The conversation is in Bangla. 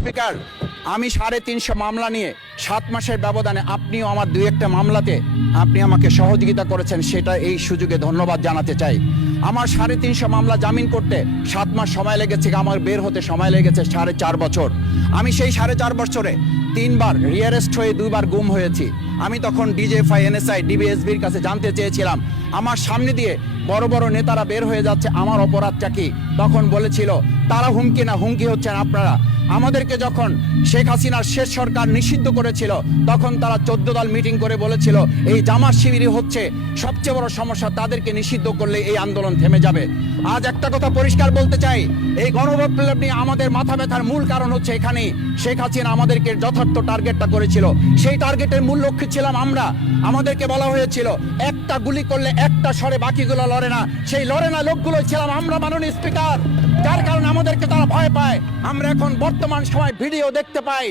স্পিকার, আমি 350 মামলা নিয়ে 7 মাসের ব্যবধানে আপনিও আমার 2-1টা মামলাতে আপনি আমাকে সহযোগিতা করেছেন, সেটা এই সুযোগে ধন্যবাদ জানাতে চাই। আমার 350 মামলা জামিন করতে 7 মাস সময় লেগেছে, আমার বের হতে সময় লেগেছে 4.5 বছর। আমি সেই 4.5 বছরে 3 বার রিয়ারেস্ট হয়ে 2 বার গুম হয়েছি। আমি তখন ডিজিএফআই, এনএসআই, ডিবিএসবির কাছে জানতে চেয়েছিলাম আমার সামনে দিয়ে বড় বড় নেতারা বের হয়ে যাচ্ছে, আমার অপরাধটা কি? তখন বলেছিল তারা হুমকি না, হুমকি হচ্ছেন আপনারা। আমাদেরকে যখন শেখ হাসিনার শেষ সরকার নিষিদ্ধ করেছিল তখন তারা 14 দল মিটিং করে বলেছিল এই জামাত শিবিরই হচ্ছে সবচেয়ে বড় সমস্যা, তাদেরকে নিষিদ্ধ করলে এই আন্দোলন থেমে যাবে। আজ একটা কথা পরিষ্কার বলতে চাই, এই গণবিপ্লব নিয়ে আমাদের মাথা ব্যথার মূল কারণ হচ্ছে এখানে শেখ হাসিনা আমাদেরকে যথার্থ টার্গেটটা করেছিল। সেই টার্গেটের মূল লক্ষ্য ছিলাম আমরা। আমাদেরকে বলা হয়েছিল একটা গুলি করলে একটা সরে বাকিগুলো লড়ে না, সেই লড়ে না লোকগুলো ছিলাম আমরা, মাননীয় স্পিকার। যার কারণে আমাদেরকে তারা ভয় পায়। আমরা এখন বর্তমান সময় ভিডিও দেখতে পাই